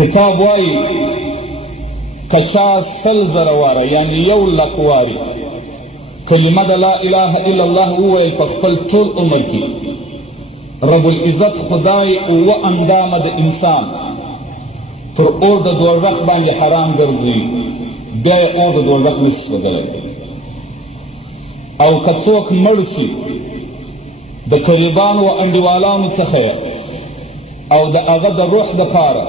کتاب وایي که چا 100,000 واره یعنی 100,000 وارې کلمه د لا اله الا الله وویل په خپل ټول عمر کې، رب العزت خدای 7 اندامه د انسان پر اور د دوزخ باندې حرام ګرځوي، بیا یې اور د دوزخ نشي سوځولی. او که څوک مړ سي د قریبانو و انډیوالانو څخه او د هغه د روح دپاره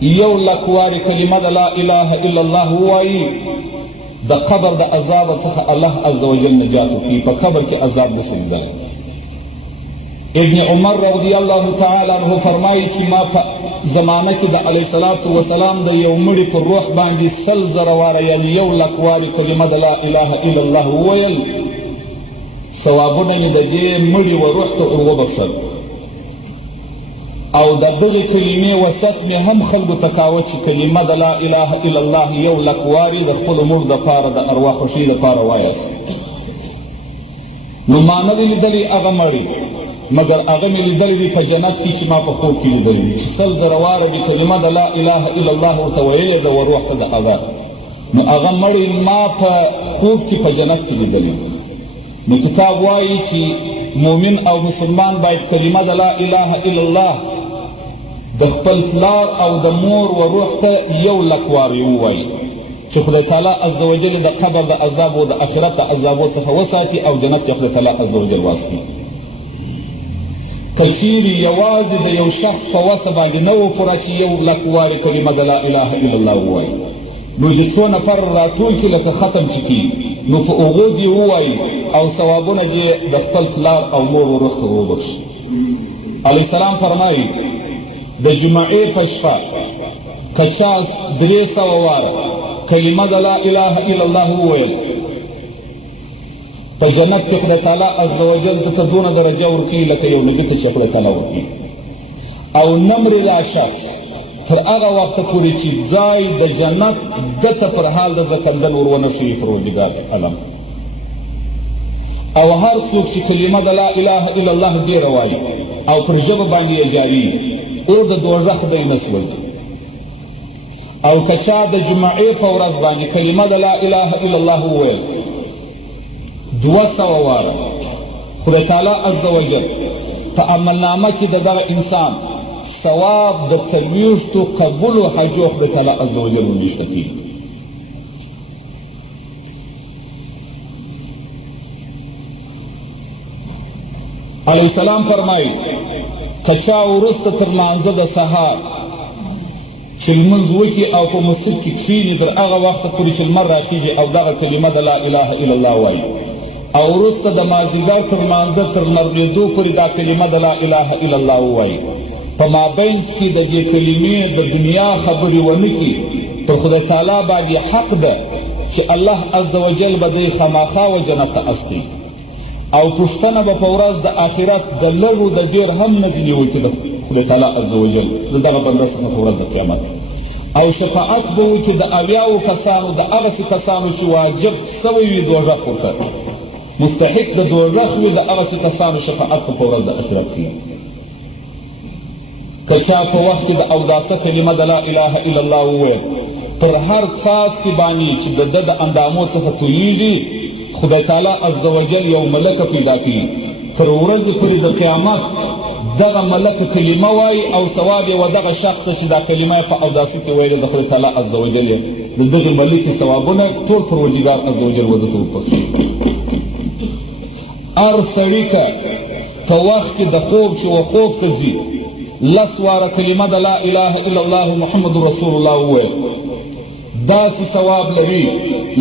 100,000 وارې کلمه د لا اله الا الله ووایي، د قبر د عذاب څخه الله عز وجل نجات ورکوي، په قبر کې عذاب نشي لیدلی. ابن عمر رضی الله تعالی عنه فرمایي چې ما په زمانه کې د علیه الصلاة وسلام د یو مړي پر روح باندې 100,000 واره یعنې 100,000 وارې کلمه د لا اله الا الله وویل، ثوابونه مې د دې مړي و روح ته ور وبخښل. او د دغې کلمې وصیت مې هم خلکو ته کاوه چې کلمه د لا اله الا الله 100,000 وارې د خپلو مړو دپاره د ارواح خوښۍ دپاره وایاست. نو ما نه دي لیدلي هغه مړي، مګر هغه مې لیدلی دي په جنت کې چې ما په خوب کې لیدلی دي چې 100,000 واره مې کلمه د لا اله الا الله ورته ویلې ده و روح ته د هغه، نو هغه مړی ما په خوب کې په جنت کې لیدلی. نو کتاب وایي چې مؤمن او مسلمان باید کلمه د لا اله الا الله د خپل پلار او د مور و روح ته 100,000 وارې ووایي چې خدای تعالی عز وجل د قبر د عذابو د آخرت د عذابو څخه وساتي او جنت یې خدای تعالی عز وجل واسي. که چیرې یوازې د یو شخص په وسه باندې نه و پوره چې 100,000 وارې کلمه د لا اله الا الله ووایي، نو چې څو نفر راټول کړي لکه ختم چې کړي، نو په هغو دې ووایي او ثوابونه دې د خپل پلار او مور و روح ته وبخښي. علیه السلام فرمایي د جمعې په شپه که چا 300 واره کلمه د لا اله الا الله وویل، په جنت کې خدای تعالی عز وجل دته دونه درجه ورکوي لکه یو نبي ته چې خدای تعالی ورکوي. او نه مري دا شخص تر هغه وخته پورې چې ځای د جنت دته پر حال د ځکندن ور ونه ښیي پروردګار علم. او هر څوک چې کلمه د لا اله الا الله ډېره وایي او پر ژبه باندې یې جاري اور د دوزخ دی نه سوځي. او که چا د جمعې په ورځ باندې کلمه د لا اله الا الله وویل 200 واره، خدای تعالی عز وجل په عملنامه کې د دغه انسان ثواب د 40 قبولو حجو خدای تعالی عز وجل ورنیشته کېږي. علیه السلام فرمایي که چا وروسته تر لمانځه د سهار چې لمونځ وکړي او په مسجد کې کښېني تر هغه وخته پورې چې لمر راخیږي او دغه کلمه د لا اله الا الله وایي، او وروسته د مازدیګر تر لمانځه تر لمرلېدو پورې دا کلمه د لا اله الا الله ووایي، په مابینځ کې د دې کلمې د دنیا خبرې ونه کړي، پر خدای تعالی باندې حق ده چې الله عز وجل به دی خامخا و جنت ته استي. او پوښتنه به په ورځ د آخرت د لږو د ډېر هم نه ځي نیول کړي د خدای تعالی عز وجل د دغه بنده څخه په ورځ د قیامت. او شفاعت به وکړي د 80 کسانو د هغسې کسانو چې واجب سوی وي دوزخ ورته مستحق د دوزخ وي، د هغسې کسانو شفاعت په ورځ د آخرت کوي. که چا په وخت کې د اوداسه کلمه د لا اله الا الله وویل، پر هر څاڅکي باندې چې د ده د اندامو څخه تویېږي خدای تعالی عز وجل یو ملکه پیدا کړي، تر ورځې پورې د قیامت دغه ملکه کلمه وایي او ثواب یې و دغه شخص ته چې دا کلمه یې په اوداسه کې ویلې د خدای تعالی عز وجل یې د دغې ملکې ثوابونه ټول پروردګار عز وجل و ده ته ورپرچوي. هر سړي که په وخت کې د خوب چې و خوب ته ځي 10 واره کلمه د لا اله الا الله محمد رسول الله وویل، داسې ثواب لري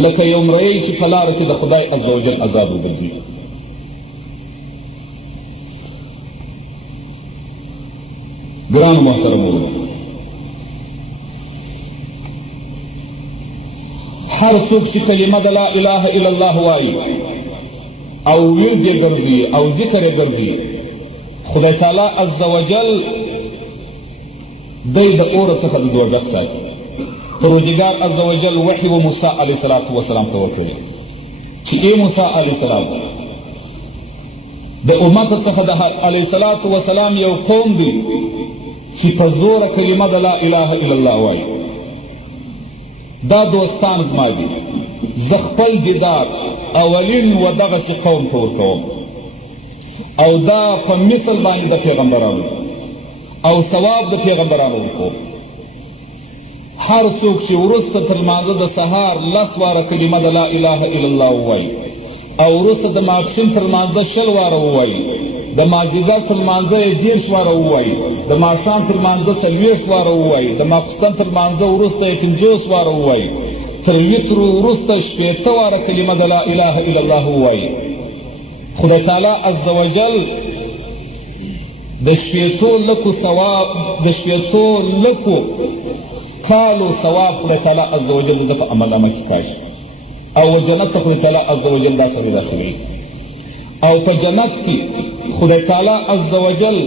لکه یو مرئۍ چې په لاره کې د خدای عز وجل عذاب وګرځي. ګرانو محترمو، هر څوک چې کلمه د لا اله الا الله وایي او ورد یې ګرځي او ذکر یې ګرځي، خدای تعالی عز وجل دی د اوره څخه د دوزخ ساتي. پروردګار عز وجل وحی و موسی علیه الصلاة وسلام ته وکړي چې ای موسی علیه السلام د امت څخه د علیه الصلاة وسلام یو قوم دی چې په زوره کلمه د لا اله الا الله وایي. دا دوستان زما دي، زه خپل دیدار اولین و دغسې قوم ته ورکوم، او دا په مثل باندې د پیغمبرانو او ثواب د پیغمبرانو ورکوم. هر څوک چې وروسته تر لمانځه د سهار 10 واره کلمه د لا اله الا الله ووایي، او وروسته د ماپښین تر لمانځه 20 واره ووایي، د مازدیګر تر لمانځه یې 30 واره ووایي، د ماښام تر لمانځه 40 واره ووایي، د ماخوستن تر لمانځه وروسته یې 50 واره ووایي، تر وترو وروسته 80 واره کلمه د لا اله الا الله ووایي. خدای تعالی عز وجل د 80 لکو ثواب، د 80 لکو کالو ثواب خدای تعالی عز وجل د په عملنامه کې کاشي، او جنت ته خدای تعالی عز وجل دا سړی داخلوي. او په جنت کې خدای تعالی عز وجل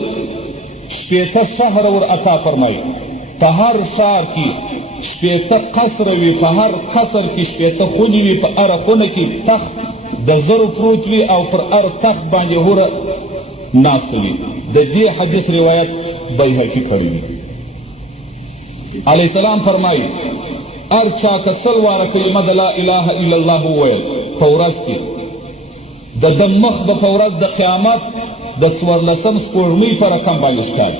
80 شهر ور عطا فرمایي. په هر ښار کې 80 قصر وي، په هر قصر کې 80 خونې وي، په هره خونه کې تخت د زرو پروت وي، او پر هر تخت باندې هوره ناست وي. د دې حدیث روایت بیهقي کړی وي. علیه السلام فرمایي هر چا که 100 واره کلمه د لا اله الا الله وویل په ورځ کې، د ده مخ به په ورځ د قیامت د 14 سپوږمۍ په رقم باندې ښکاري.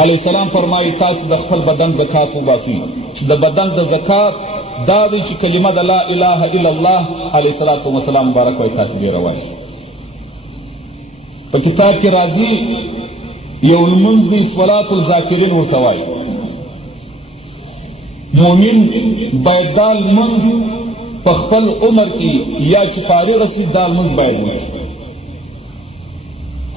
علیه السلام فرمایي تاسو د خپل بدن زکات وباسئ، چې د بدن د زکات دا دی چې کلمه د لا اله الا الله علیه الصلاة والسلام مبارک وایي تاسو ډېره وایاست. په کتاب کې راځي یو لمونځ دی صلات الذاکرین ورته وایي. مؤمن باید دا لمونځ په خپل عمر کې یا چې فارغ سي دا لمونځ باید وکړي.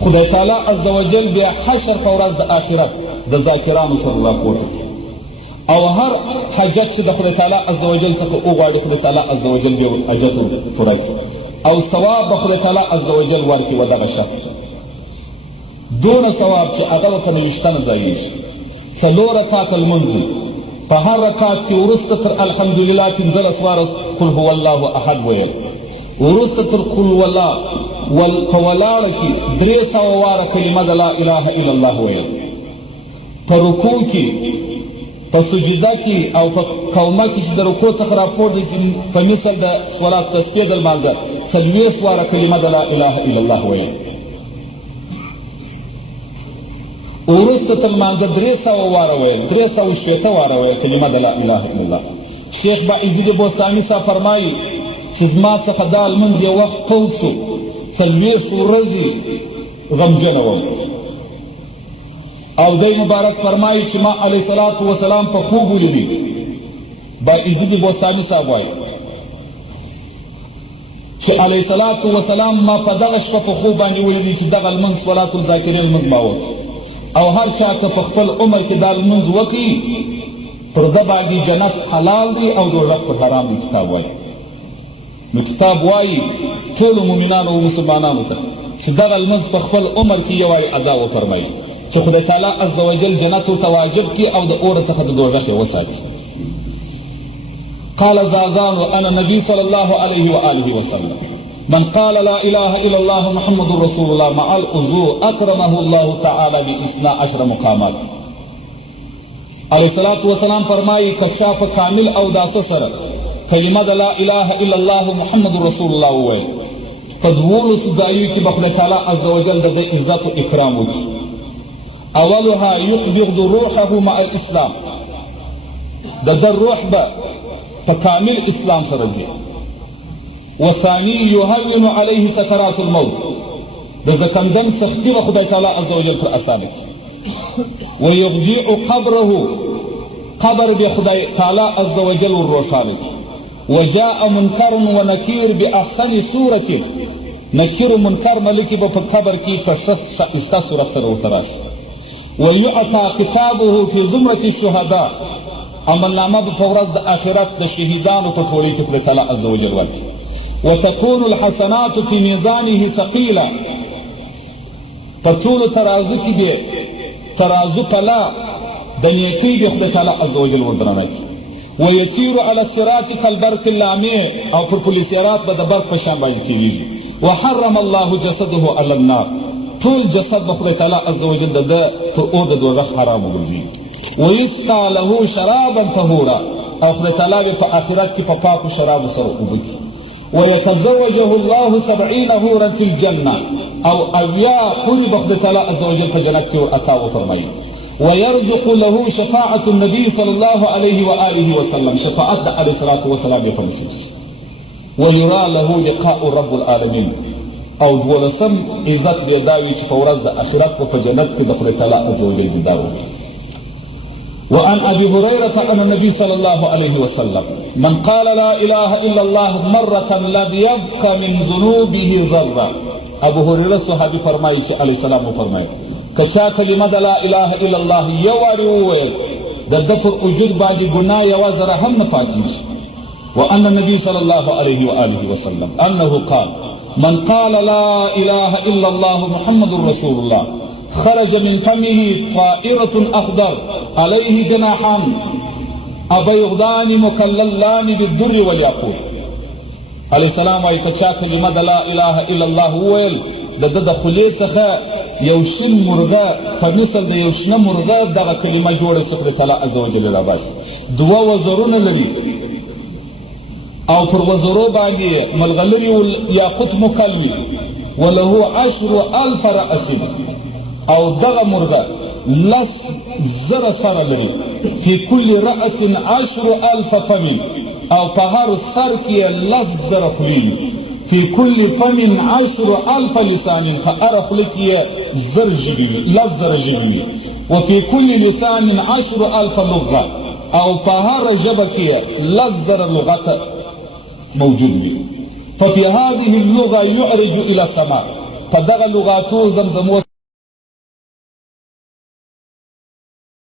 خدای تعالی عز وجل بیا حشر په ورځ د آخرت د ذاکرانو سره راپورته کړي، او هر حاجت چې د خدای تعالی عز وجل څخه وغواړي خدای تعالی عز وجل بیا حاجت پوره کړي، او ثواب به خدای تعالی عز وجل ورکړي و دغه شخص دونه ثواب چې هغه به په 29 ځایېږي. 4 رکعاته لمونځ په هر رکعت کې وروسته تر الحمدلله 15 واره قل هو الله احد ویل، وروسته تر قل هو الله په ولاړه کې 300 واره کلمه د لا اله الا الله ویل، په رکوع کې، په سجده کې او په قومه کې چې د رکوع څخه راپورته سي په مثل د صلات تسبیح د لمانځه 40 واره کلمه د لا اله الا الله ویل، وروسته تر لمانځه 300 واره ویل، 360 واره ویل کلمه د لا اله الا الله. شیخ باعزید بوستاني صاحب فرمایي چې زما څخه دا لمونځ یو وخت پوه سو 40 ورځې غمجنه وم، او دی مبارک فرمایي چې ما علیه الصلاة والسلام په خوب ولیدي. باعزید بوستاني صاحب وایي چې علیه الصلاة والسلام ما په دغه شپه په خوب باندې ولیدي چې دغه لمونځ صلات الذاکرین لمونځ ما وکړ، او هر چا که په خپل عمر کې دا لمونځ وکړي پر ده باندې جنت حلال دی او دوزخ پر حرام دی. کتاب وایي، نو کتاب وایي ټولو مؤمنانو او مسلمانانو ته چې دغه لمونځ په خپل عمر کې یو وارې ادا وفرمایي چې خدای تعالی عز وجل جنت ورته واجب کړي او د اور څخه د دوزخ یې وساتي. قال زازان انا نبي صلى الله عليه وآله وسلم من قال لا إله إلا الله محمد رسول الله مع الأذو أكرمه الله تعالى ب12 مقامات. علیه الصلاة والسلام فرمایي که چا په کامل اوداسه سره کلمه د لا اله الا الله محمد رسول الله وویل په 12 ځایو کې به خدای تعالی عز وجل د ده عزت و اکرام وکړي. اولها يقبض روحه مع الاسلام، د ده روح به په کامل اسلام سره ځي. وثاني يهون عليه سكرات الموت، د زکندن سختی به خدای تعالی عز وجل پر اسانه کړي. ويضيع قبره، قبر به خدای تعالی عز وجل روشانه کړي. وجاء منکر و نکیر باحسن صورت، نکیر و منکر ملکی به په قبر کې په ښایسته صورت سره ورته راشي. ويعطى كتابه في زمرة الشهداء، عملنامه به په ورځ د آخرت د شهیدانو په ټولۍ کې خدای تعالی عز وجل ورکړي. وتكون الحسنات في ميزانه ثقيلا، په ټولو ترازو کې به ترازو پلا د نیکۍ به خدای تعالی عز وجل ودرانه کړي. ويطير على الصراط كالبرق اللامع، او پر پل صراط به د برق په شان باندې تیریږي. وحرم الله جسده على النار، ټول جسد به خدای تعالی عز وجل د ده پر اور د دوزخ حرام وګرځي. ویسقا له شرابا طهورا، او خدای تعالی به په آخرت کې په پاکو شرابو سره اوبه کړي. ويتزوجه الله 70 حورا في الجنة، او 80 حورې به خدای تعالی عز وجل په جنت کې ور عطا وفرمایي. ويرزق له شفاعة النبي صلى الله عليه وآله وسلم، شفاعت د علیه الصلاة والسلام یې په نصیب شي. ويرى له لقاء رب العالمين، او 12 عزت بیا دا وي چې په ورځ د آخرت په جنت کې د خدای تعالی عز وجل دیدار وکړي. وعن أبي هريرة أن النبي صلى الله عليه وسلم من قال لا إله إلا الله مرة لم يبق من ذنوبه ذرة. ابو هريرة صحابي فرمایي چې علیه السلام فرمایي که چا کلمه د لا اله الا الله یو وارې وویل د ده پر وجود باندې ګناه یوه ذره هم نه پاتېږي. وأن النبي صلى الله عليه وآله وسلم أنه قال من قال لا إله إلا الله محمد رسول الله خرج من فمه طائرة أخضر عليه جناحان أبيضان مكللان بالدر والياقوت. علیه السلام وایي که چا کلمه د لا اله الا الله وویل د ده د خولې څخه یو شین مرغه په مثل د یو شنه مرغه دغه کلمه جوړه شي خدای تعالی عز وجل راباسي. 2 وزرونه لري او پر وزرو باندې ملغلري یاقوت مکل وي. وله 10,000 رأس، او دغه مرغه 10,000 سره لري. فی کل رأس 10,000 فم، او په هر سر کې 10,000 خولې. فی کل فم 10,000 لسان، په هر خوله کې 10,000 ژبې وي. وفي كل لسان 10,000 لغة، او په هر ژبه کې 10,000 لغت موجود وي. ففي هذه اللغة يعرج إلى السماء، فدغ لغاتو زمزمو